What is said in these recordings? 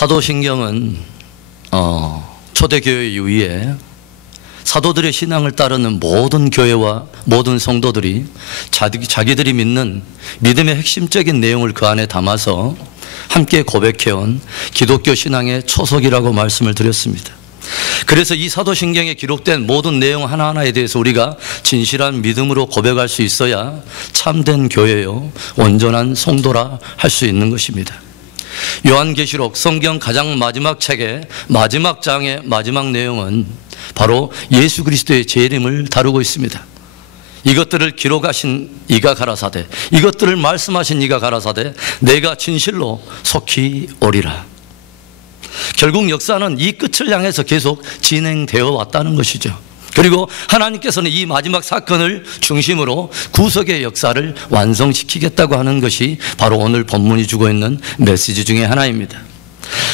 사도신경은 초대교회 이후에 사도들의 신앙을 따르는 모든 교회와 모든 성도들이 자기들이 믿는 믿음의 핵심적인 내용을 그 안에 담아서 함께 고백해온 기독교 신앙의 초석이라고 말씀을 드렸습니다. 그래서 이 사도신경에 기록된 모든 내용 하나하나에 대해서 우리가 진실한 믿음으로 고백할 수 있어야 참된 교회요 온전한 성도라 할 수 있는 것입니다. 요한계시록 성경 가장 마지막 책의 마지막 장의 마지막 내용은 바로 예수 그리스도의 재림을 다루고 있습니다. 이것들을 기록하신 이가 가라사대, 이것들을 말씀하신 이가 가라사대, 내가 진실로 속히 오리라. 결국 역사는 이 끝을 향해서 계속 진행되어 왔다는 것이죠. 그리고 하나님께서는 이 마지막 사건을 중심으로 구속의 역사를 완성시키겠다고 하는 것이 바로 오늘 본문이 주고 있는 메시지 중에 하나입니다.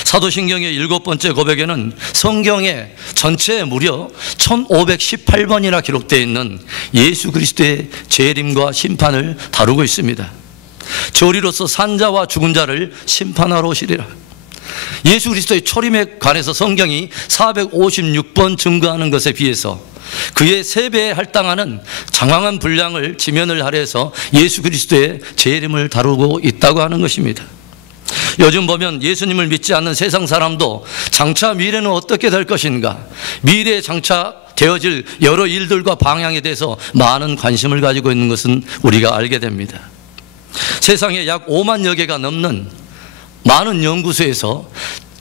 사도신경의 7번째 고백에는 성경에 전체에 무려 1518번이나 기록되어 있는 예수 그리스도의 재림과 심판을 다루고 있습니다. 조리로서 산자와 죽은 자를 심판하러 오시리라. 예수 그리스도의 초림에 관해서 성경이 456번 증거하는 것에 비해서 그의 3배에 할당하는 장황한 분량을 지면을 할애해서 예수 그리스도의 재림을 다루고 있다고 하는 것입니다. 요즘 보면 예수님을 믿지 않는 세상 사람도 장차 미래는 어떻게 될 것인가, 미래에 장차 되어질 여러 일들과 방향에 대해서 많은 관심을 가지고 있는 것은 우리가 알게 됩니다. 세상에 약 5만여 개가 넘는 많은 연구소에서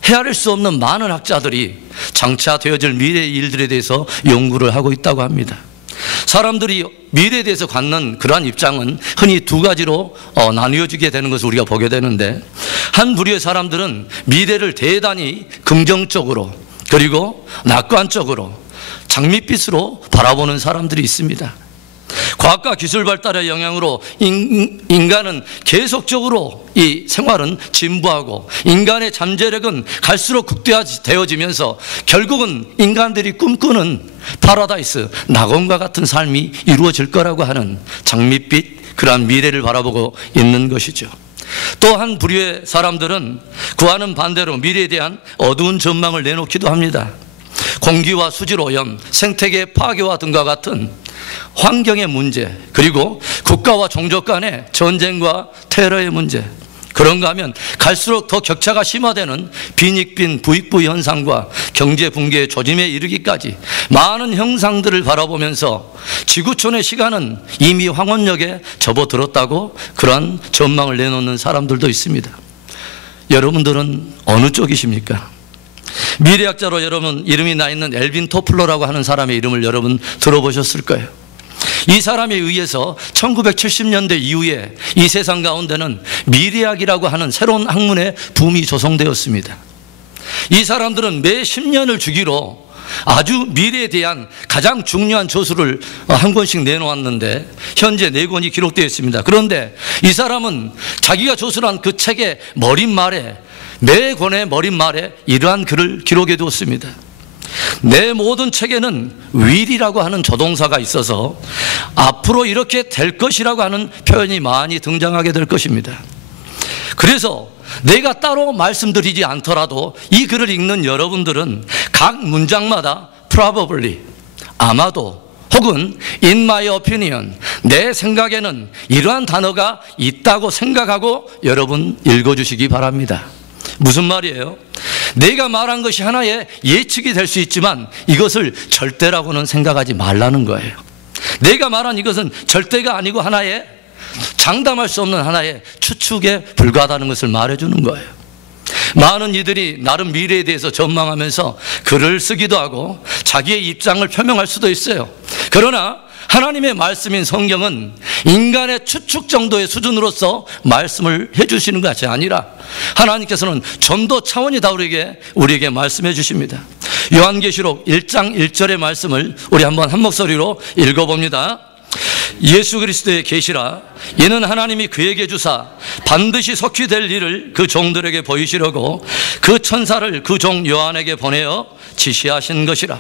헤아릴 수 없는 많은 학자들이 장차 되어질 미래의 일들에 대해서 연구를 하고 있다고 합니다. 사람들이 미래에 대해서 갖는 그러한 입장은 흔히 두 가지로 나뉘어지게 되는 것을 우리가 보게 되는데, 한 부류의 사람들은 미래를 대단히 긍정적으로 그리고 낙관적으로 장밋빛으로 바라보는 사람들이 있습니다. 과학과 기술 발달의 영향으로 인간은 계속적으로 이 생활은 진보하고 인간의 잠재력은 갈수록 극대화되어지면서 결국은 인간들이 꿈꾸는 파라다이스, 낙원과 같은 삶이 이루어질 거라고 하는 장밋빛 그러한 미래를 바라보고 있는 것이죠. 또 한 부류의 사람들은 그와는 반대로 미래에 대한 어두운 전망을 내놓기도 합니다. 공기와 수질 오염, 생태계 파괴와 등과 같은 환경의 문제, 그리고 국가와 종족 간의 전쟁과 테러의 문제, 그런가 하면 갈수록 더 격차가 심화되는 빈익빈 부익부 현상과 경제 붕괴의 조짐에 이르기까지 많은 형상들을 바라보면서 지구촌의 시간은 이미 황혼역에 접어들었다고 그런 전망을 내놓는 사람들도 있습니다. 여러분들은 어느 쪽이십니까? 미래학자로 여러분 이름이 나 있는 엘빈 토플러라고 하는 사람의 이름을 여러분 들어보셨을 거예요. 이 사람에 의해서 1970년대 이후에 이 세상 가운데는 미래학이라고 하는 새로운 학문의 붐이 조성되었습니다. 이 사람들은 매 10년을 주기로 아주 미래에 대한 가장 중요한 저술을 한 권씩 내놓았는데 현재 4권이 기록되어 있습니다. 그런데 이 사람은 자기가 저술한 그 책의 머릿말에, 매 권의 머릿말에 이러한 글을 기록해 두었습니다. 내 모든 책에는 will이라고 하는 조동사가 있어서 앞으로 이렇게 될 것이라고 하는 표현이 많이 등장하게 될 것입니다. 그래서 내가 따로 말씀드리지 않더라도 이 글을 읽는 여러분들은 각 문장마다 probably, 아마도, 혹은 in my opinion, 내 생각에는 이러한 단어가 있다고 생각하고 여러분 읽어주시기 바랍니다. 무슨 말이에요? 내가 말한 것이 하나의 예측이 될 수 있지만 이것을 절대라고는 생각하지 말라는 거예요. 내가 말한 이것은 절대가 아니고 하나의 장담할 수 없는 하나의 추측에 불과하다는 것을 말해주는 거예요. 많은 이들이 나름 미래에 대해서 전망하면서 글을 쓰기도 하고 자기의 입장을 표명할 수도 있어요. 그러나 하나님의 말씀인 성경은 인간의 추측 정도의 수준으로서 말씀을 해주시는 것이 아니라 하나님께서는 전도 차원이 다르게 우리에게 말씀해 주십니다. 요한계시록 1장 1절의 말씀을 우리 한번 한 목소리로 읽어봅니다. 예수 그리스도의 계시라, 이는 하나님이 그에게 주사 반드시 속히 될 일을 그 종들에게 보이시려고 그 천사를 그 종 요한에게 보내어 지시하신 것이라.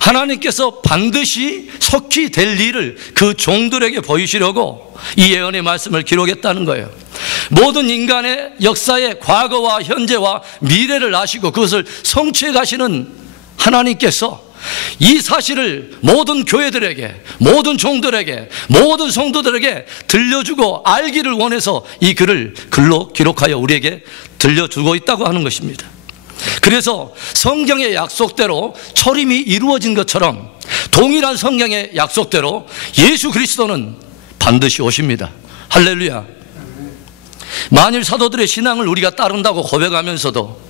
하나님께서 반드시 속히 될 일을 그 종들에게 보이시려고 이 예언의 말씀을 기록했다는 거예요. 모든 인간의 역사의 과거와 현재와 미래를 아시고 그것을 성취해 가시는 하나님께서 이 사실을 모든 교회들에게, 모든 종들에게, 모든 성도들에게 들려주고 알기를 원해서 이 글을 글로 기록하여 우리에게 들려주고 있다고 하는 것입니다. 그래서 성경의 약속대로 초림이 이루어진 것처럼 동일한 성경의 약속대로 예수 그리스도는 반드시 오십니다. 할렐루야. 만일 사도들의 신앙을 우리가 따른다고 고백하면서도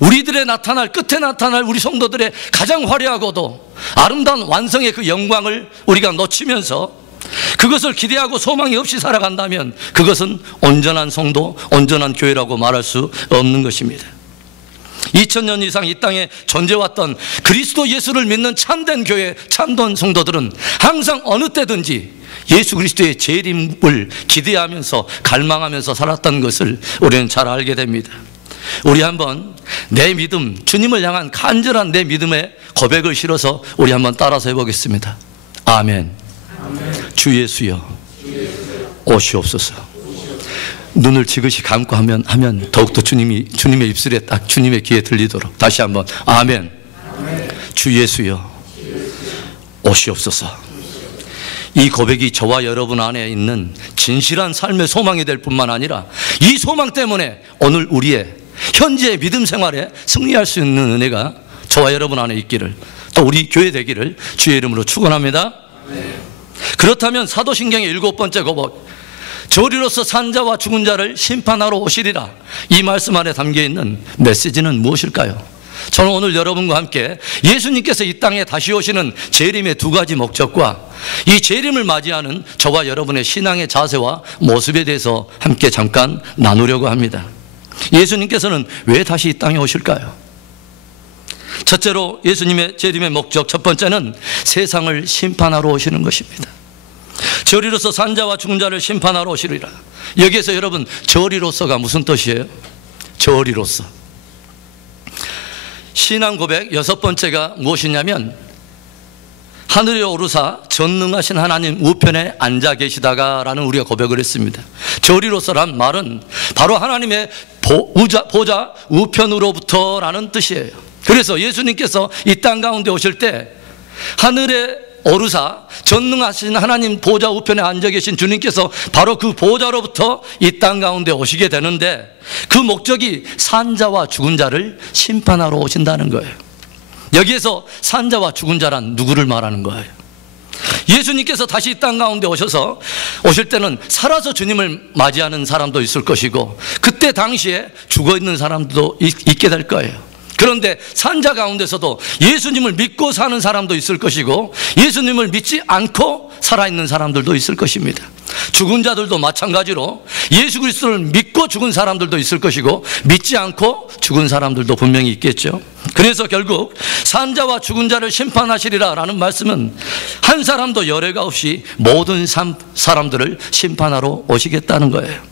우리들의 나타날, 끝에 나타날 우리 성도들의 가장 화려하고도 아름다운 완성의 그 영광을 우리가 놓치면서 그것을 기대하고 소망이 없이 살아간다면 그것은 온전한 성도, 온전한 교회라고 말할 수 없는 것입니다. 2000년 이상 이 땅에 존재해왔던 그리스도 예수를 믿는 참된 교회, 참된 성도들은 항상 어느 때든지 예수 그리스도의 재림을 기대하면서 갈망하면서 살았던 것을 우리는 잘 알게 됩니다. 우리 한번 내 믿음, 주님을 향한 간절한 내 믿음의 고백을 실어서 우리 한번 따라서 해보겠습니다. 아멘. 주 예수여 오시옵소서. 눈을 지그시 감고 하면 더욱더 주님의 입술에 딱 주님의 귀에 들리도록 다시 한번 아멘. 주 예수여 오시옵소서. 이 고백이 저와 여러분 안에 있는 진실한 삶의 소망이 될 뿐만 아니라 이 소망 때문에 오늘 우리의 현재의 믿음 생활에 승리할 수 있는 은혜가 저와 여러분 안에 있기를, 또 우리 교회 되기를 주의 이름으로 축원합니다. 그렇다면 사도신경의 7번째 고백, 저리로서 산 자와 죽은 자를 심판하러 오시리라, 이 말씀 안에 담겨있는 메시지는 무엇일까요? 저는 오늘 여러분과 함께 예수님께서 이 땅에 다시 오시는 재림의 두 가지 목적과 이 재림을 맞이하는 저와 여러분의 신앙의 자세와 모습에 대해서 함께 잠깐 나누려고 합니다. 예수님께서는 왜 다시 이 땅에 오실까요? 첫째로 예수님의 재림의 목적, 첫 번째는 세상을 심판하러 오시는 것입니다. 저리로서 산 자와 죽은 자를 심판하러 오시리라. 여기에서 여러분, 저리로서가 무슨 뜻이에요? 저리로서. 신앙 고백 6번째가 무엇이냐면, 하늘에 오르사 전능하신 하나님 우편에 앉아 계시다가 라는 우리가 고백을 했습니다. 저리로서란 말은 바로 하나님의 보좌 우편으로부터 라는 뜻이에요. 그래서 예수님께서 이 땅 가운데 오실 때 하늘에 오르사 전능하신 하나님 보좌 우편에 앉아 계신 주님께서 바로 그 보좌로부터 이 땅 가운데 오시게 되는데, 그 목적이 산자와 죽은 자를 심판하러 오신다는 거예요. 여기에서 산자와 죽은 자란 누구를 말하는 거예요? 예수님께서 다시 이 땅 가운데 오실 때는 살아서 주님을 맞이하는 사람도 있을 것이고, 그때 당시에 죽어있는 사람도 있게 될 거예요. 그런데 산자 가운데서도 예수님을 믿고 사는 사람도 있을 것이고, 예수님을 믿지 않고 살아있는 사람들도 있을 것입니다. 죽은 자들도 마찬가지로 예수 그리스도를 믿고 죽은 사람들도 있을 것이고, 믿지 않고 죽은 사람들도 분명히 있겠죠. 그래서 결국 산자와 죽은 자를 심판하시리라 라는 말씀은 한 사람도 열애가 없이 모든 사람들을 심판하러 오시겠다는 거예요.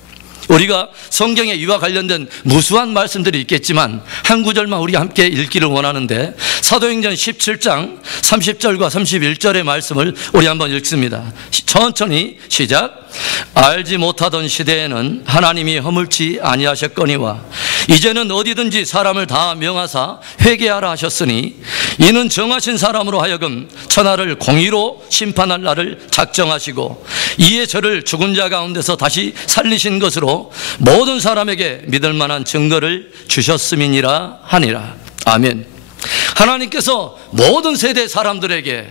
우리가 성경에 이와 관련된 무수한 말씀들이 있겠지만 한 구절만 우리 함께 읽기를 원하는데, 사도행전 17장 30절과 31절의 말씀을 우리 한번 읽습니다. 천천히 시작. 알지 못하던 시대에는 하나님이 허물지 아니하셨거니와 이제는 어디든지 사람을 다 명하사 회개하라 하셨으니, 이는 정하신 사람으로 하여금 천하를 공의로 심판할 날을 작정하시고 이에 저를 죽은 자 가운데서 다시 살리신 것으로 모든 사람에게 믿을 만한 증거를 주셨음이니라 하니라. 아멘. 하나님께서 모든 세대 사람들에게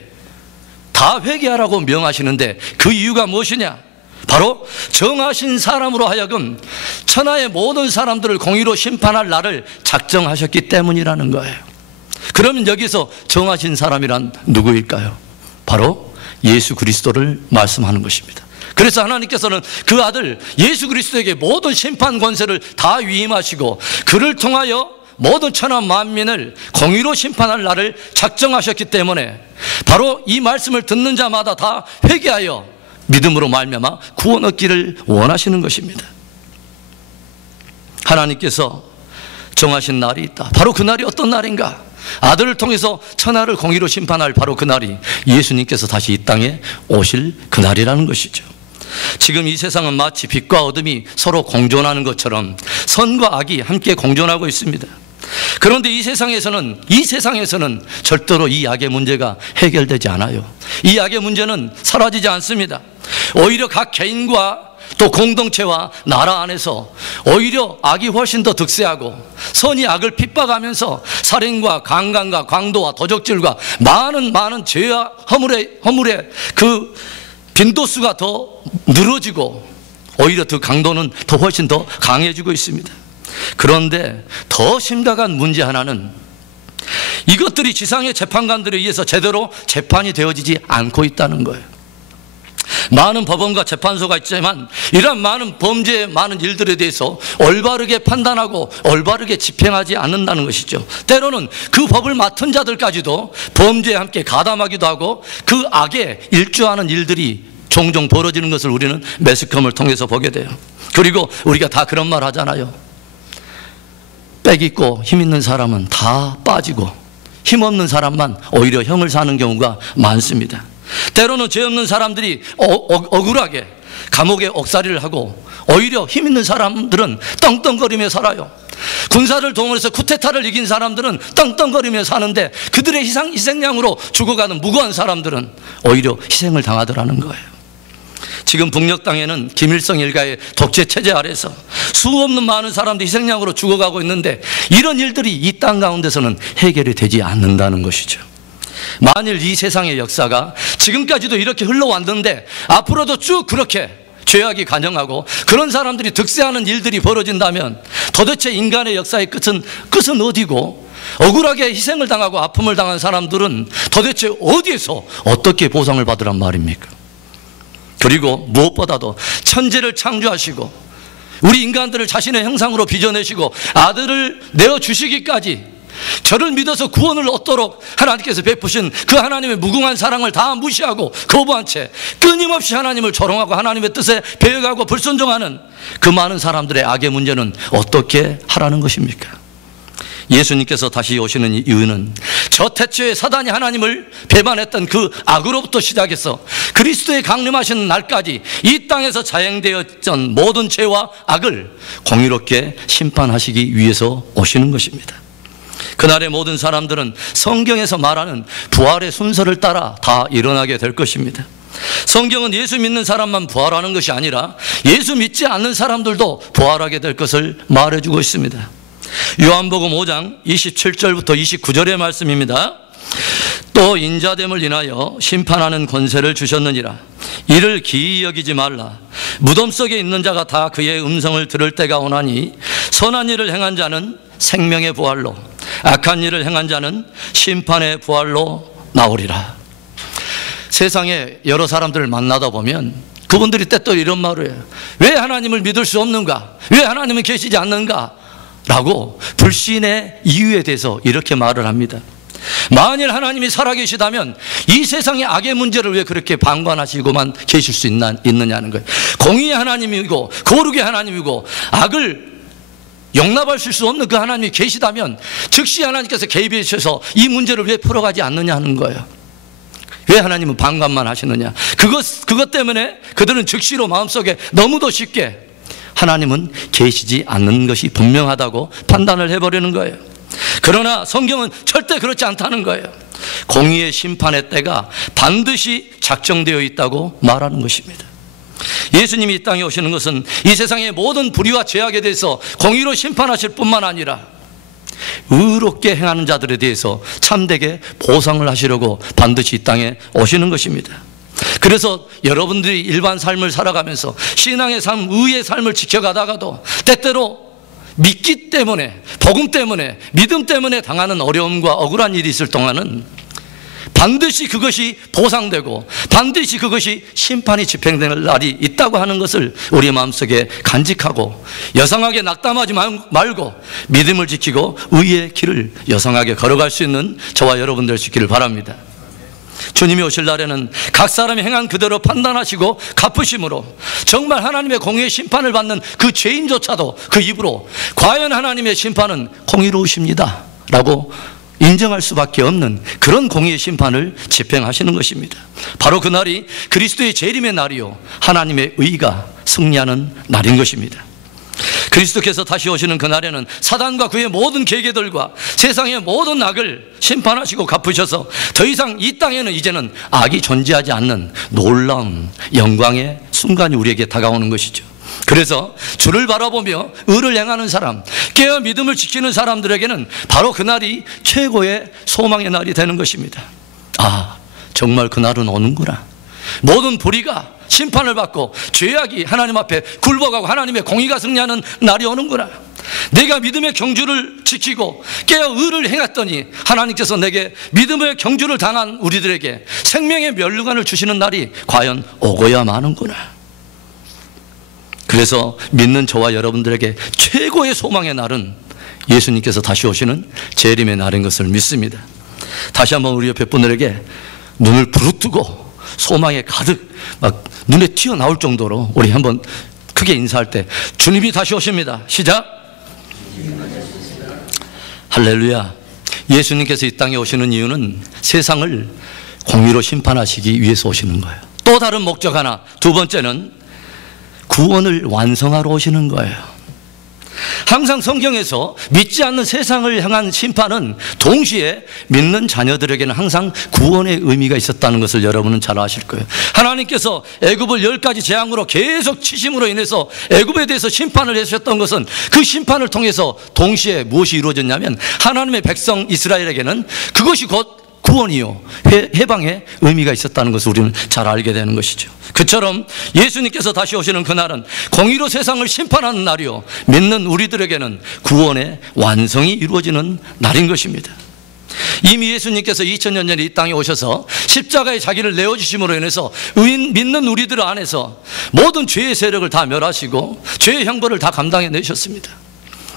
다 회개하라고 명하시는데 그 이유가 무엇이냐? 바로 정하신 사람으로 하여금 천하의 모든 사람들을 공의로 심판할 날을 작정하셨기 때문이라는 거예요. 그러면 여기서 정하신 사람이란 누구일까요? 바로 예수 그리스도를 말씀하는 것입니다. 그래서 하나님께서는 그 아들 예수 그리스도에게 모든 심판 권세를 다 위임하시고 그를 통하여 모든 천하 만민을 공의로 심판할 날을 작정하셨기 때문에 바로 이 말씀을 듣는 자마다 다 회개하여 믿음으로 말미암아 구원 얻기를 원하시는 것입니다. 하나님께서 정하신 날이 있다. 바로 그 날이 어떤 날인가? 아들을 통해서 천하를 공의로 심판할 바로 그날이 예수님께서 다시 이 땅에 오실 그날이라는 것이죠. 지금 이 세상은 마치 빛과 어둠이 서로 공존하는 것처럼 선과 악이 함께 공존하고 있습니다. 그런데 이 세상에서는 절대로 이 악의 문제가 해결되지 않아요. 이 악의 문제는 사라지지 않습니다. 오히려 각 개인과 또 공동체와 나라 안에서 오히려 악이 훨씬 더 득세하고 선이 악을 핍박하면서 살인과 강간과 강도와 도적질과 많은 죄와 허물의 그 빈도수가 더 늘어지고 오히려 그 강도는 더 훨씬 더 강해지고 있습니다. 그런데 더 심각한 문제 하나는 이것들이 지상의 재판관들에 의해서 제대로 재판이 되어지지 않고 있다는 거예요. 많은 법원과 재판소가 있지만 이러한 많은 범죄의 많은 일들에 대해서 올바르게 판단하고 올바르게 집행하지 않는다는 것이죠. 때로는 그 법을 맡은 자들까지도 범죄에 함께 가담하기도 하고 그 악에 일조하는 일들이 종종 벌어지는 것을 우리는 매스컴을 통해서 보게 돼요. 그리고 우리가 다 그런 말 하잖아요. 빽 있고 힘 있는 사람은 다 빠지고 힘 없는 사람만 오히려 형을 사는 경우가 많습니다. 때로는 죄 없는 사람들이 억울하게 감옥에 옥살이를 하고 오히려 힘 있는 사람들은 떵떵거리며 살아요. 군사를 동원해서 쿠데타를 이긴 사람들은 떵떵거리며 사는데 그들의 희생양으로 죽어가는 무고한 사람들은 오히려 희생을 당하더라는 거예요. 지금 북녘 땅에는 김일성 일가의 독재 체제 아래서 수없는 많은 사람들이 희생양으로 죽어가고 있는데 이런 일들이 이 땅 가운데서는 해결이 되지 않는다는 것이죠. 만일 이 세상의 역사가 지금까지도 이렇게 흘러왔는데 앞으로도 쭉 그렇게 죄악이 간영하고 그런 사람들이 득세하는 일들이 벌어진다면 도대체 인간의 역사의 끝은 어디고 억울하게 희생을 당하고 아픔을 당한 사람들은 도대체 어디에서 어떻게 보상을 받으란 말입니까? 그리고 무엇보다도 천지를 창조하시고 우리 인간들을 자신의 형상으로 빚어내시고 아들을 내어주시기까지 저를 믿어서 구원을 얻도록 하나님께서 베푸신 그 하나님의 무궁한 사랑을 다 무시하고 거부한 채 끊임없이 하나님을 조롱하고 하나님의 뜻에 배역하고 불순종하는 그 많은 사람들의 악의 문제는 어떻게 하라는 것입니까? 예수님께서 다시 오시는 이유는 저 태초에 사단이 하나님을 배반했던 그 악으로부터 시작해서 그리스도의 강림하시는 날까지 이 땅에서 자행되었던 모든 죄와 악을 공의롭게 심판하시기 위해서 오시는 것입니다. 그날의 모든 사람들은 성경에서 말하는 부활의 순서를 따라 다 일어나게 될 것입니다. 성경은 예수 믿는 사람만 부활하는 것이 아니라 예수 믿지 않는 사람들도 부활하게 될 것을 말해주고 있습니다. 요한복음 5장 27절부터 29절의 말씀입니다. 또 인자됨을 인하여 심판하는 권세를 주셨느니라. 이를 기이 여기지 말라. 무덤 속에 있는 자가 다 그의 음성을 들을 때가 오나니 선한 일을 행한 자는 생명의 부활로 악한 일을 행한 자는 심판의 부활로 나오리라. 세상에 여러 사람들을 만나다 보면 그분들이 때때로 이런 말을 해요. 왜 하나님을 믿을 수 없는가? 왜 하나님은 계시지 않는가? 라고 불신의 이유에 대해서 이렇게 말을 합니다. 만일 하나님이 살아계시다면 이 세상의 악의 문제를 왜 그렇게 방관하시고만 계실 수 있느냐는 거예요. 공의의 하나님이고 거룩의 하나님이고 악을 용납하실 수 없는 그 하나님이 계시다면 즉시 하나님께서 개입해 주셔서 이 문제를 왜 풀어가지 않느냐 하는 거예요. 왜 하나님은 방관만 하시느냐? 그것 때문에 그들은 즉시로 마음속에 너무도 쉽게 하나님은 계시지 않는 것이 분명하다고 판단을 해버리는 거예요. 그러나 성경은 절대 그렇지 않다는 거예요. 공의의 심판의 때가 반드시 작정되어 있다고 말하는 것입니다. 예수님이 이 땅에 오시는 것은 이 세상의 모든 불의와 죄악에 대해서 공의로 심판하실 뿐만 아니라 의롭게 행하는 자들에 대해서 참되게 보상을 하시려고 반드시 이 땅에 오시는 것입니다. 그래서 여러분들이 일반 삶을 살아가면서 신앙의 삶, 의의 삶을 지켜가다가도 때때로 믿기 때문에, 복음 때문에, 믿음 때문에 당하는 어려움과 억울한 일이 있을 동안은 반드시 그것이 보상되고 반드시 그것이 심판이 집행될 날이 있다고 하는 것을 우리 마음속에 간직하고 여성하게 낙담하지 말고 믿음을 지키고 의의 길을 여성하게 걸어갈 수 있는 저와 여러분 될 수 있기를 바랍니다. 주님이 오실 날에는 각 사람이 행한 그대로 판단하시고 갚으심으로 정말 하나님의 공의의 심판을 받는 그 죄인조차도 그 입으로 과연 하나님의 심판은 공의로우십니다 라고 인정할 수밖에 없는 그런 공의의 심판을 집행하시는 것입니다. 바로 그날이 그리스도의 재림의 날이요 하나님의 의가 승리하는 날인 것입니다. 그리스도께서 다시 오시는 그날에는 사단과 그의 모든 계계들과 세상의 모든 악을 심판하시고 갚으셔서 더 이상 이 땅에는 이제는 악이 존재하지 않는 놀라운 영광의 순간이 우리에게 다가오는 것이죠. 그래서 주를 바라보며 의를 행하는 사람, 깨어 믿음을 지키는 사람들에게는 바로 그날이 최고의 소망의 날이 되는 것입니다. 아, 정말 그날은 오는구나. 모든 불의가 심판을 받고 죄악이 하나님 앞에 굴복하고 하나님의 공의가 승리하는 날이 오는구나. 내가 믿음의 경주를 지키고 깨어 의를 행했더니 하나님께서 내게 믿음의 경주를 당한 우리들에게 생명의 면류관을 주시는 날이 과연 오고야 마는구나. 그래서 믿는 저와 여러분들에게 최고의 소망의 날은 예수님께서 다시 오시는 재림의 날인 것을 믿습니다. 다시 한번 우리 옆에 분들에게 눈을 부릅뜨고 소망에 가득 막 눈에 튀어나올 정도로 우리 한번 크게 인사할 때 주님이 다시 오십니다. 시작. 할렐루야. 예수님께서 이 땅에 오시는 이유는 세상을 공의로 심판하시기 위해서 오시는 거예요. 또 다른 목적 하나, 두 번째는 구원을 완성하러 오시는 거예요. 항상 성경에서 믿지 않는 세상을 향한 심판은 동시에 믿는 자녀들에게는 항상 구원의 의미가 있었다는 것을 여러분은 잘 아실 거예요. 하나님께서 애굽을 10가지 재앙으로 계속 치심으로 인해서 애굽에 대해서 심판을 하셨던 것은 그 심판을 통해서 동시에 무엇이 이루어졌냐면 하나님의 백성 이스라엘에게는 그것이 곧 구원이요 해방의 의미가 있었다는 것을 우리는 잘 알게 되는 것이죠. 그처럼 예수님께서 다시 오시는 그날은 공의로 세상을 심판하는 날이요 믿는 우리들에게는 구원의 완성이 이루어지는 날인 것입니다. 이미 예수님께서 2000년 전에 이 땅에 오셔서 십자가에 자기를 내어주심으로 인해서 믿는 우리들 안에서 모든 죄의 세력을 다 멸하시고 죄의 형벌을 다 감당해 내셨습니다.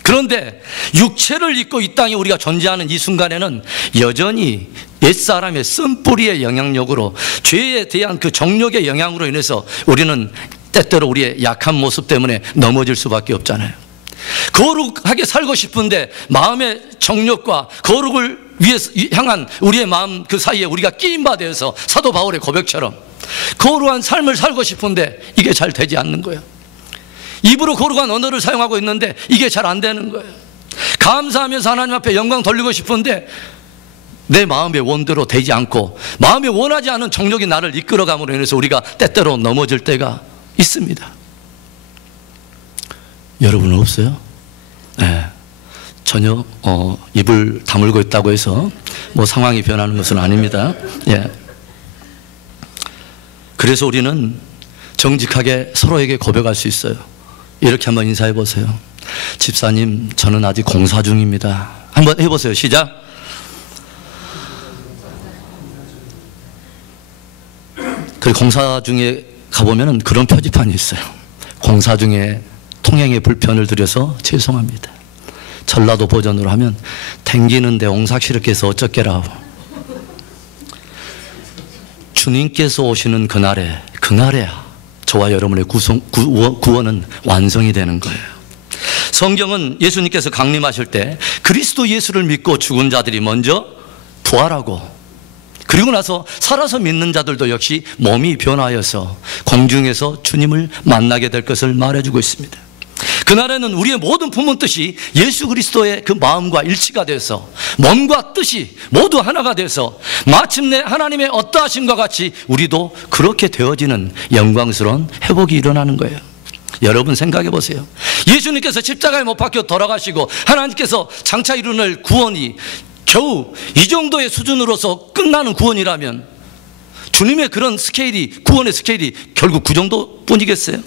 그런데 육체를 입고 이 땅에 우리가 존재하는 이 순간에는 여전히 옛사람의 쓴뿌리의 영향력으로 죄에 대한 그 정욕의 영향으로 인해서 우리는 때때로 우리의 약한 모습 때문에 넘어질 수밖에 없잖아요. 거룩하게 살고 싶은데 마음의 정욕과 거룩을 위해서 향한 우리의 마음 그 사이에 우리가 끼임바 되어서 사도 바울의 고백처럼 거룩한 삶을 살고 싶은데 이게 잘 되지 않는 거예요. 입으로 거룩한 언어를 사용하고 있는데 이게 잘 안 되는 거예요. 감사하면서 하나님 앞에 영광 돌리고 싶은데 내 마음의 원대로 되지 않고 마음이 원하지 않은 정욕이 나를 이끌어감으로 인해서 우리가 때때로 넘어질 때가 있습니다. 여러분은 없어요? 네. 전혀 입을 다물고 있다고 해서 뭐 상황이 변하는 것은 아닙니다. 예. 그래서 우리는 정직하게 서로에게 고백할 수 있어요. 이렇게 한번 인사해 보세요. 집사님, 저는 아직 공사 중입니다. 한번 해보세요. 시작. 그 공사 중에 가보면 그런 표지판이 있어요. 공사 중에 통행에 불편을 드려서 죄송합니다. 전라도 버전으로 하면 댕기는데 옹삭시럽게서 어쩌게라. 주님께서 오시는 그날에 저와 여러분의 구원은 완성이 되는 거예요. 성경은 예수님께서 강림하실 때 그리스도 예수를 믿고 죽은 자들이 먼저 부활하고 그리고 나서 살아서 믿는 자들도 역시 몸이 변하여서 공중에서 주님을 만나게 될 것을 말해주고 있습니다. 그날에는 우리의 모든 품은 뜻이 예수 그리스도의 그 마음과 일치가 돼서 몸과 뜻이 모두 하나가 돼서 마침내 하나님의 어떠하심과 같이 우리도 그렇게 되어지는 영광스러운 회복이 일어나는 거예요. 여러분 생각해 보세요. 예수님께서 십자가에 못 박혀 돌아가시고 하나님께서 장차 이루는 구원이 겨우 이 정도의 수준으로서 끝나는 구원이라면 주님의 그런 스케일이, 구원의 스케일이 결국 그 정도뿐이겠어요?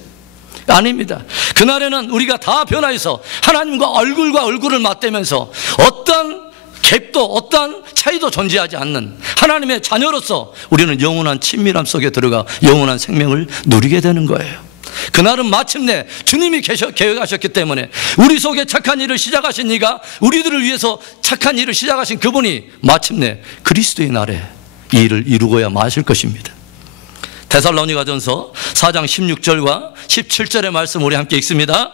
아닙니다. 그날에는 우리가 다 변화해서 하나님과 얼굴을 맞대면서 어떤 갭도 어떤 차이도 존재하지 않는 하나님의 자녀로서 우리는 영원한 친밀함 속에 들어가 영원한 생명을 누리게 되는 거예요. 그날은 마침내 주님이 계획하셨기 때문에 우리 속에 착한 일을 시작하신 이가 우리들을 위해서 착한 일을 시작하신 그분이 마침내 그리스도의 날에 이 일을 이루고야 마실 것입니다. 데살로니가전서 4장 16절과 17절의 말씀 우리 함께 읽습니다.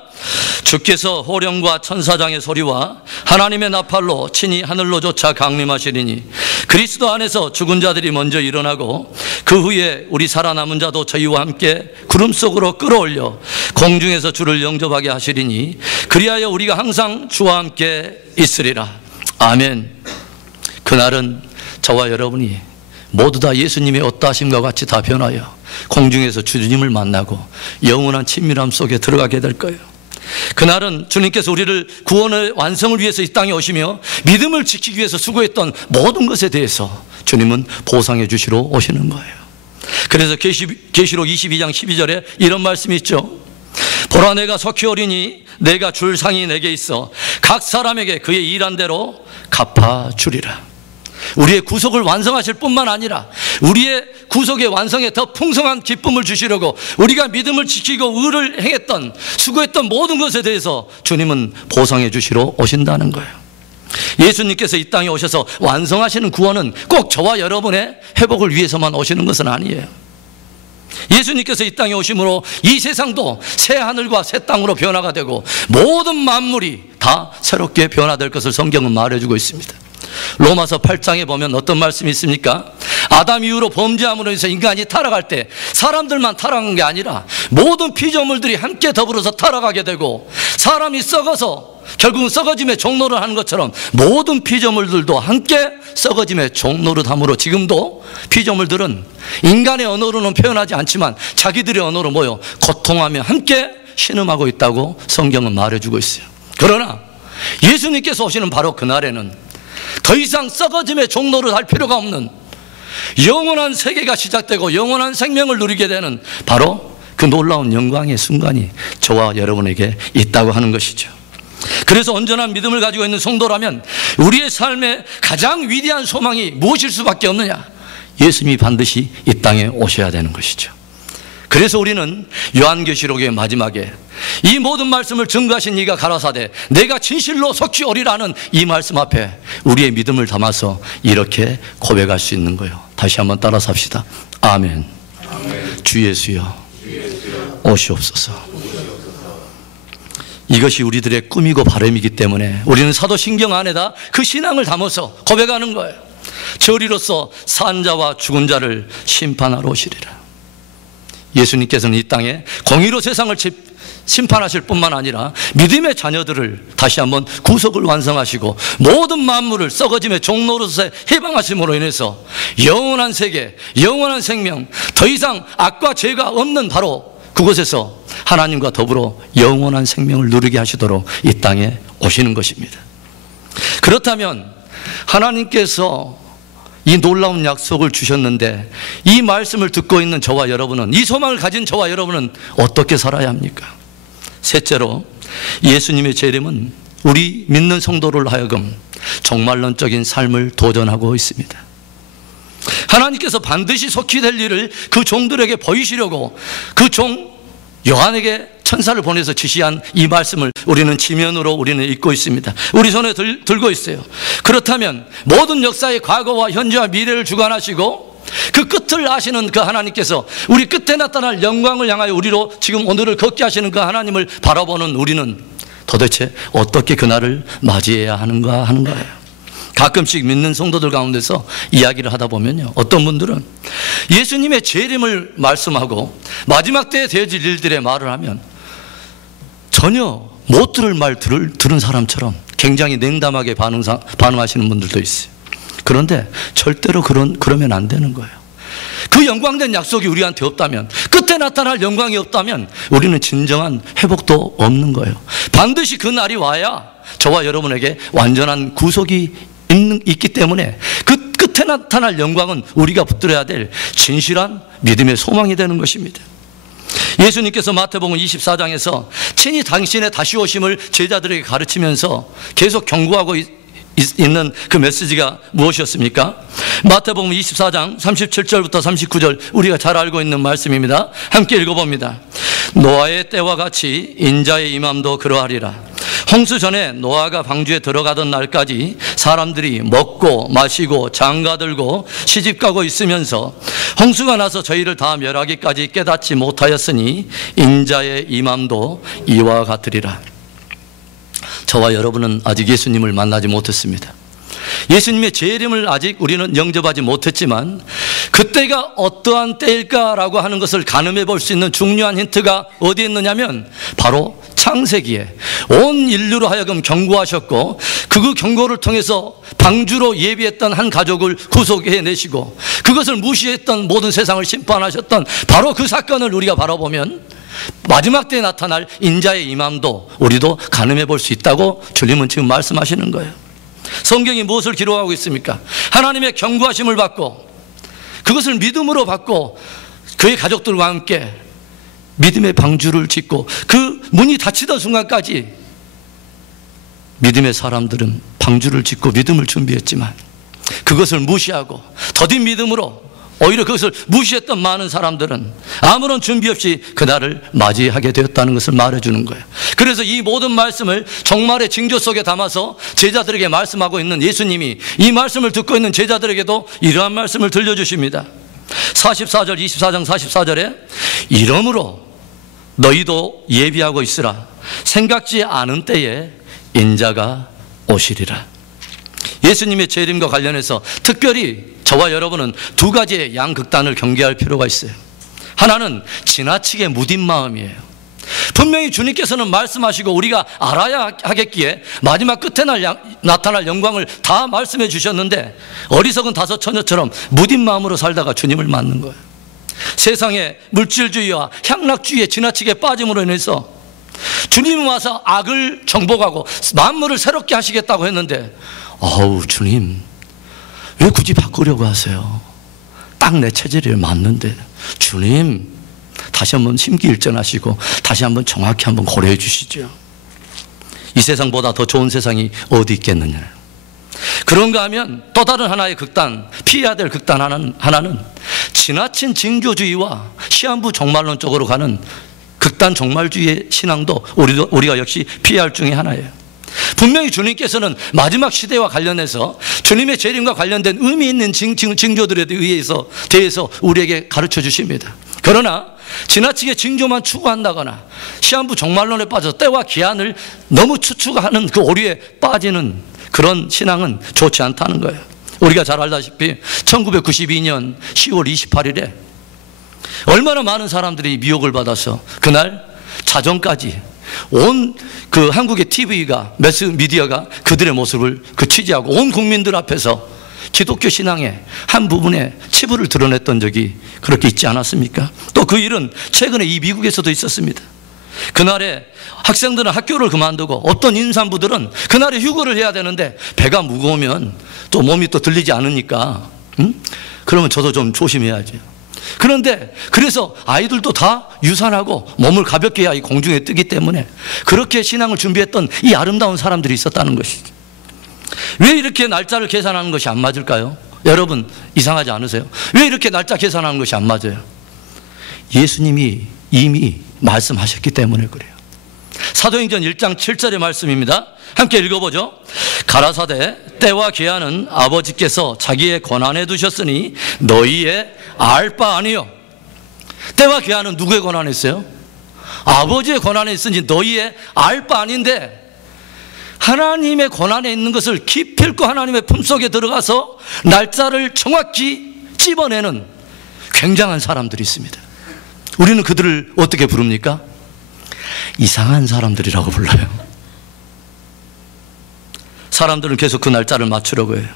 주께서 호령과 천사장의 소리와 하나님의 나팔로 친히 하늘로 쫓아 강림하시리니 그리스도 안에서 죽은 자들이 먼저 일어나고 그 후에 우리 살아남은 자도 저희와 함께 구름 속으로 끌어올려 공중에서 주를 영접하게 하시리니 그리하여 우리가 항상 주와 함께 있으리라. 아멘. 그날은 저와 여러분이 모두 다 예수님의 어떠하심과 같이 다 변하여 공중에서 주님을 만나고 영원한 친밀함 속에 들어가게 될 거예요. 그날은 주님께서 우리를 구원의 완성을 위해서 이 땅에 오시며 믿음을 지키기 위해서 수고했던 모든 것에 대해서 주님은 보상해 주시러 오시는 거예요. 그래서 계시록 22장 12절에 이런 말씀이 있죠. 보라, 내가 속히 오리니 내가 줄 상이 내게 있어 각 사람에게 그의 일한 대로 갚아주리라. 우리의 구속을 완성하실 뿐만 아니라 우리의 구속의 완성에 더 풍성한 기쁨을 주시려고 우리가 믿음을 지키고 의를 행했던, 수고했던 모든 것에 대해서 주님은 보상해 주시러 오신다는 거예요. 예수님께서 이 땅에 오셔서 완성하시는 구원은 꼭 저와 여러분의 회복을 위해서만 오시는 것은 아니에요. 예수님께서 이 땅에 오심으로 이 세상도 새 하늘과 새 땅으로 변화가 되고 모든 만물이 다 새롭게 변화될 것을 성경은 말해주고 있습니다. 로마서 8장에 보면 어떤 말씀이 있습니까? 아담 이후로 범죄함으로 해서 인간이 타락할 때 사람들만 타락한 게 아니라 모든 피조물들이 함께 더불어서 타락하게 되고 사람이 썩어서 결국은 썩어짐의 종노릇 하는 것처럼 모든 피조물들도 함께 썩어짐의 종노릇함으로 지금도 피조물들은 인간의 언어로는 표현하지 않지만 자기들의 언어로 모여 고통하며 함께 신음하고 있다고 성경은 말해주고 있어요. 그러나 예수님께서 오시는 바로 그날에는 더 이상 썩어짐의 종노릇 할 필요가 없는 영원한 세계가 시작되고 영원한 생명을 누리게 되는 바로 그 놀라운 영광의 순간이 저와 여러분에게 있다고 하는 것이죠. 그래서 온전한 믿음을 가지고 있는 성도라면 우리의 삶의 가장 위대한 소망이 무엇일 수밖에 없느냐? 예수님이 반드시 이 땅에 오셔야 되는 것이죠. 그래서 우리는 요한계시록의 마지막에 이 모든 말씀을 증거하신 이가 가라사대 내가 진실로 속히 오리라는 이 말씀 앞에 우리의 믿음을 담아서 이렇게 고백할 수 있는 거예요. 다시 한번 따라서 합시다. 아멘. 아멘. 주 예수여 오시옵소서. 이것이 우리들의 꿈이고 바람이기 때문에 우리는 사도신경 안에다 그 신앙을 담아서 고백하는 거예요. 저리로서 산 자와 죽은 자를 심판하러 오시리라. 예수님께서는 이 땅에 공의로 세상을 심판하실 뿐만 아니라 믿음의 자녀들을 다시 한번 구속을 완성하시고 모든 만물을 썩어짐의 종노릇에 해방하심으로 인해서 영원한 세계, 영원한 생명, 더 이상 악과 죄가 없는 바로 그곳에서 하나님과 더불어 영원한 생명을 누리게 하시도록 이 땅에 오시는 것입니다. 그렇다면 하나님께서 이 놀라운 약속을 주셨는데 이 말씀을 듣고 있는 저와 여러분은, 이 소망을 가진 저와 여러분은 어떻게 살아야 합니까? 셋째로, 예수님의 재림은 우리 믿는 성도를 하여금 종말론적인 삶을 도전하고 있습니다. 하나님께서 반드시 속히 될 일을 그 종들에게 보이시려고 그 종 요한에게 천사를 보내서 지시한 이 말씀을 우리는 지면으로 우리는 읽고 있습니다. 우리 손에 들고 있어요. 그렇다면 모든 역사의 과거와 현재와 미래를 주관하시고 그 끝을 아시는 그 하나님께서 우리 끝에 나타날 영광을 향하여 우리로 지금 오늘을 걷게 하시는 그 하나님을 바라보는 우리는 도대체 어떻게 그날을 맞이해야 하는가 하는 거예요. 가끔씩 믿는 성도들 가운데서 이야기를 하다 보면요, 어떤 분들은 예수님의 재림을 말씀하고 마지막 때에 되어질 일들의 말을 하면 전혀 못 들을 말 들은 사람처럼 굉장히 냉담하게 반응하시는 분들도 있어요. 그런데 절대로 그러면 안 되는 거예요. 그 영광된 약속이 우리한테 없다면, 끝에 나타날 영광이 없다면 우리는 진정한 회복도 없는 거예요. 반드시 그 날이 와야 저와 여러분에게 완전한 구속이 있기 때문에 그 끝에 나타날 영광은 우리가 붙들어야 될 진실한 믿음의 소망이 되는 것입니다. 예수님께서 마태복음 24장에서 친히 당신의 다시 오심을 제자들에게 가르치면서 계속 경고하고 있는 그 메시지가 무엇이었습니까? 마태복음 24장 37절부터 39절 우리가 잘 알고 있는 말씀입니다. 함께 읽어봅니다. 노아의 때와 같이 인자의 임함도 그러하리라. 홍수 전에 노아가 방주에 들어가던 날까지 사람들이 먹고 마시고 장가들고 시집가고 있으면서 홍수가 나서 저희를 다 멸하기까지 깨닫지 못하였으니 인자의 임함도 이와 같으리라. 저와 여러분은 아직 예수님을 만나지 못했습니다. 예수님의 재림을 아직 우리는 영접하지 못했지만 그때가 어떠한 때일까라고 하는 것을 가늠해 볼 수 있는 중요한 힌트가 어디에 있느냐면 바로 창세기에 온 인류로 하여금 경고하셨고 그 경고를 통해서 방주로 예비했던 한 가족을 구속해내시고 그것을 무시했던 모든 세상을 심판하셨던 바로 그 사건을 우리가 바라보면 마지막 때에 나타날 인자의 임함도 우리도 가늠해 볼 수 있다고 주님은 지금 말씀하시는 거예요. 성경이 무엇을 기록하고 있습니까? 하나님의 경고하심을 받고 그것을 믿음으로 받고 그의 가족들과 함께 믿음의 방주를 짓고 그 문이 닫히던 순간까지 믿음의 사람들은 방주를 짓고 믿음을 준비했지만 그것을 무시하고 더딘 믿음으로 오히려 그것을 무시했던 많은 사람들은 아무런 준비 없이 그날을 맞이하게 되었다는 것을 말해주는 거예요. 그래서 이 모든 말씀을 종말의 징조 속에 담아서 제자들에게 말씀하고 있는 예수님이 이 말씀을 듣고 있는 제자들에게도 이러한 말씀을 들려주십니다. 44절 24장 44절에 이러므로 너희도 예비하고 있으라. 생각지 않은 때에 인자가 오시리라. 예수님의 재림과 관련해서 특별히 저와 여러분은 두 가지의 양극단을 경계할 필요가 있어요. 하나는 지나치게 무딘 마음이에요. 분명히 주님께서는 말씀하시고 우리가 알아야 하겠기에 마지막 끝에 나타날 영광을 다 말씀해 주셨는데 어리석은 다섯 처녀처럼 무딘 마음으로 살다가 주님을 맞는 거예요. 세상의 물질주의와 향락주의에 지나치게 빠짐으로 인해서 주님이 와서 악을 정복하고 만물을 새롭게 하시겠다고 했는데 주님 왜 굳이 바꾸려고 하세요? 딱 내 체질에 맞는데 주님 다시 한번 심기일전하시고 다시 한번 정확히 한번 고려해 주시죠. 이 세상보다 더 좋은 세상이 어디 있겠느냐. 그런가 하면 또 다른 하나의 극단, 피해야 될 극단 하나는 지나친 징조주의와 시한부 종말론 쪽으로 가는 극단 종말주의의 신앙도 우리가 역시 피해야 할 중에 하나예요. 분명히 주님께서는 마지막 시대와 관련해서 주님의 재림과 관련된 의미 있는 징조들에 대해서 우리에게 가르쳐 주십니다. 그러나 지나치게 징조만 추구한다거나 시한부 종말론에 빠져서 때와 기한을 너무 추측하는 그 오류에 빠지는 그런 신앙은 좋지 않다는 거예요. 우리가 잘 알다시피 1992년 10월 28일에 얼마나 많은 사람들이 미혹을 받아서 그날 자정까지 온 그 한국의 TV가 매스 미디어가 그들의 모습을 취재하고 온 국민들 앞에서 기독교 신앙의 한 부분에 치부를 드러냈던 적이 그렇게 있지 않았습니까? 또 그 일은 최근에 이 미국에서도 있었습니다. 그날에 학생들은 학교를 그만두고 어떤 임산부들은 그날에 휴거를 해야 되는데 배가 무거우면 또 몸이 또 들리지 않으니까 그러면 저도 좀 조심해야죠. 그런데 그래서 아이들도 다 유산하고 몸을 가볍게 해야 이 공중에 뜨기 때문에 그렇게 신앙을 준비했던 이 아름다운 사람들이 있었다는 것이죠. 왜 이렇게 날짜를 계산하는 것이 안 맞을까요? 여러분 이상하지 않으세요? 왜 이렇게 날짜 계산하는 것이 안 맞아요? 예수님이 이미 말씀하셨기 때문에 그래요. 사도행전 1장 7절의 말씀입니다. 함께 읽어보죠. 가라사대 때와 기한은 아버지께서 자기의 권한에 두셨으니 너희의 알 바 아니요. 때와 기한은 누구의 권한에 있어요? 아버지의 권한에 있으니 너희의 알 바 아닌데 하나님의 권한에 있는 것을 기필코 하나님의 품속에 들어가서 날짜를 정확히 찝어내는 굉장한 사람들이 있습니다. 우리는 그들을 어떻게 부릅니까? 이상한 사람들이라고 불러요. 사람들은 계속 그 날짜를 맞추려고 해요.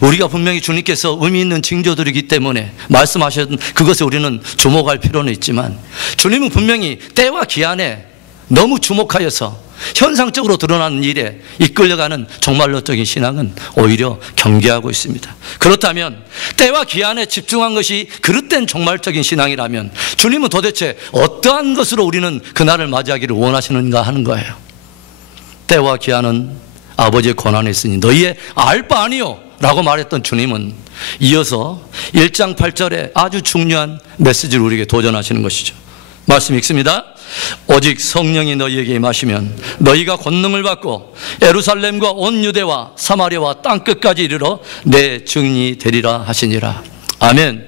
우리가 분명히 주님께서 의미 있는 징조들이기 때문에 말씀하셨던 그것에 우리는 주목할 필요는 있지만 주님은 분명히 때와 기한에 너무 주목하여서 현상적으로 드러나는 일에 이끌려가는 종말론적인 신앙은 오히려 경계하고 있습니다. 그렇다면 때와 기한에 집중한 것이 그릇된 종말적인 신앙이라면 주님은 도대체 어떠한 것으로 우리는 그날을 맞이하기를 원하시는가 하는 거예요. 때와 기한은 아버지의 권한에 있으니 너희의 알 바 아니요 라고 말했던 주님은 이어서 1장 8절에 아주 중요한 메시지를 우리에게 도전하시는 것이죠. 말씀 읽습니다. 오직 성령이 너희에게 임하시면 너희가 권능을 받고 예루살렘과 온 유대와 사마리아와 땅끝까지 이르러 내 증인이 되리라 하시니라. 아멘.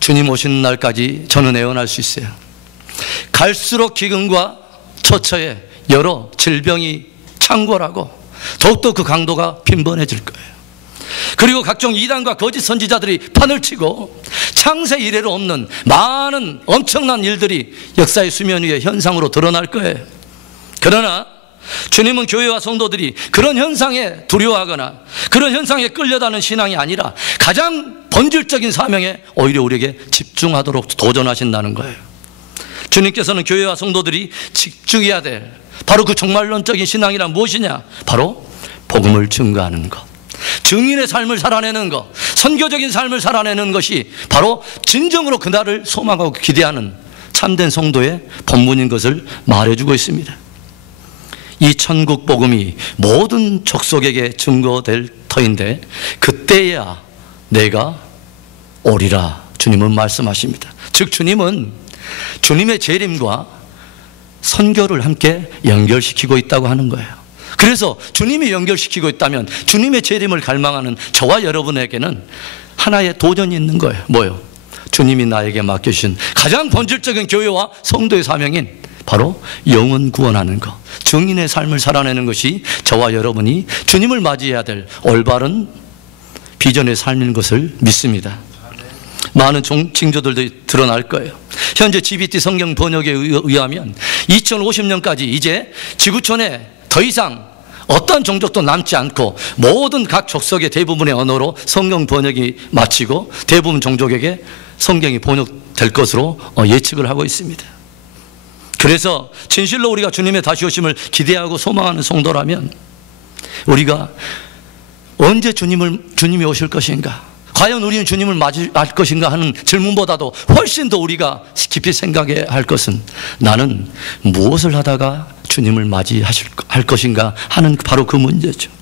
주님 오시는 날까지 저는 애원할 수 있어요. 갈수록 기근과 처처에 여러 질병이 창궐하고 더욱더 그 강도가 빈번해질 거예요. 그리고 각종 이단과 거짓 선지자들이 판을 치고 창세 이래로 없는 많은 엄청난 일들이 역사의 수면 위에 현상으로 드러날 거예요. 그러나 주님은 교회와 성도들이 그런 현상에 두려워하거나 그런 현상에 끌려다는 신앙이 아니라 가장 본질적인 사명에 오히려 우리에게 집중하도록 도전하신다는 거예요. 주님께서는 교회와 성도들이 집중해야 될 바로 그 종말론적인 신앙이란 무엇이냐? 바로 복음을 증거하는 것, 증인의 삶을 살아내는 것, 선교적인 삶을 살아내는 것이 바로 진정으로 그날을 소망하고 기대하는 참된 성도의 본분인 것을 말해주고 있습니다. 이 천국 복음이 모든 족속에게 증거될 터인데 그때야 내가 오리라 주님은 말씀하십니다. 즉 주님은 주님의 재림과 선교를 함께 연결시키고 있다고 하는 거예요. 그래서 주님이 연결시키고 있다면 주님의 재림을 갈망하는 저와 여러분에게는 하나의 도전이 있는 거예요. 뭐요? 주님이 나에게 맡겨주신 가장 본질적인 교회와 성도의 사명인 바로 영혼 구원하는 것, 증인의 삶을 살아내는 것이 저와 여러분이 주님을 맞이해야 될 올바른 비전의 삶인 것을 믿습니다. 많은 징조들도 드러날 거예요. 현재 GBT 성경 번역에 의하면 2050년까지 이제 지구촌에 더 이상 어떤 종족도 남지 않고 모든 각 족속의 대부분의 언어로 성경 번역이 마치고 대부분 종족에게 성경이 번역될 것으로 예측을 하고 있습니다. 그래서 진실로 우리가 주님의 다시 오심을 기대하고 소망하는 성도라면 우리가 언제 주님이 오실 것인가, 과연 우리는 주님을 맞이할 것인가 하는 질문보다도 훨씬 더 우리가 깊이 생각해야 할 것은 나는 무엇을 하다가 주님을 맞이할 것인가 하는 바로 그 문제죠.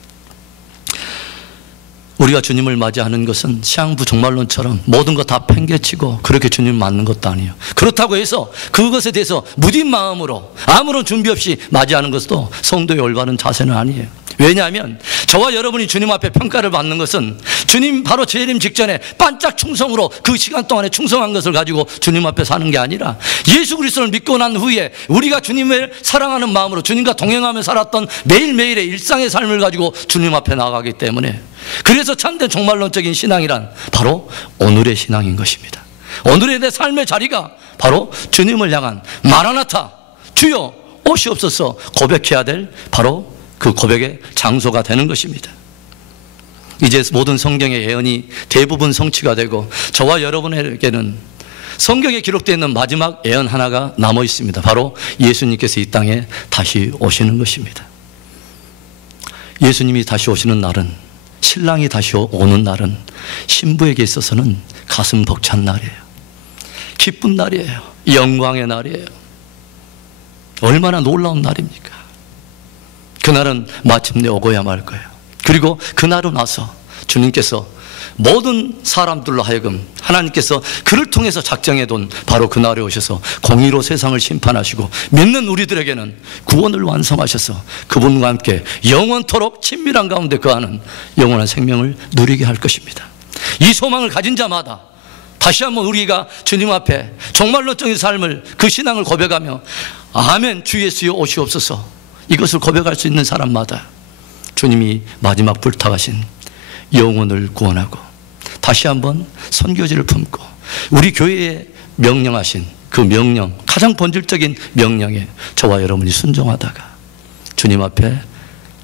우리가 주님을 맞이하는 것은 시한부 종말론처럼 모든 것 다 팽개치고 그렇게 주님을 맞는 것도 아니에요. 그렇다고 해서 그것에 대해서 무딘 마음으로 아무런 준비 없이 맞이하는 것도 성도의 올바른 자세는 아니에요. 왜냐하면 저와 여러분이 주님 앞에 평가를 받는 것은 주님 바로 재림 직전에 반짝 충성으로 그 시간 동안에 충성한 것을 가지고 주님 앞에 사는 게 아니라 예수 그리스도를 믿고 난 후에 우리가 주님을 사랑하는 마음으로 주님과 동행하며 살았던 매일매일의 일상의 삶을 가지고 주님 앞에 나가기 때문에, 그래서 참된 종말론적인 신앙이란 바로 오늘의 신앙인 것입니다. 오늘의 내 삶의 자리가 바로 주님을 향한 마라나타, 주여 오시옵소서 고백해야 될 바로 그 고백의 장소가 되는 것입니다. 이제 모든 성경의 예언이 대부분 성취가 되고 저와 여러분에게는 성경에 기록되어 있는 마지막 예언 하나가 남아 있습니다. 바로 예수님께서 이 땅에 다시 오시는 것입니다. 예수님이 다시 오시는 날은, 신랑이 다시 오는 날은 신부에게 있어서는 가슴 벅찬 날이에요. 기쁜 날이에요. 영광의 날이에요. 얼마나 놀라운 날입니까? 그날은 마침내 오고야 말 거예요. 그리고 그날은 와서 주님께서 모든 사람들로 하여금 하나님께서 그를 통해서 작정해둔 바로 그날에 오셔서 공의로 세상을 심판하시고 믿는 우리들에게는 구원을 완성하셔서 그분과 함께 영원토록 친밀한 가운데 거하는 영원한 생명을 누리게 할 것입니다. 이 소망을 가진 자마다 다시 한번 우리가 주님 앞에 종말론적인 삶을, 그 신앙을 고백하며 아멘 주 예수여 오시옵소서 이것을 고백할 수 있는 사람마다 주님이 마지막 불타가신 영혼을 구원하고 다시 한번 선교지를 품고 우리 교회에 명령하신 그 명령, 가장 본질적인 명령에 저와 여러분이 순종하다가 주님 앞에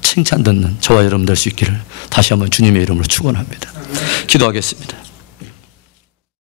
칭찬 듣는 저와 여러분 될 수 있기를 다시 한번 주님의 이름으로 축원합니다. 기도하겠습니다.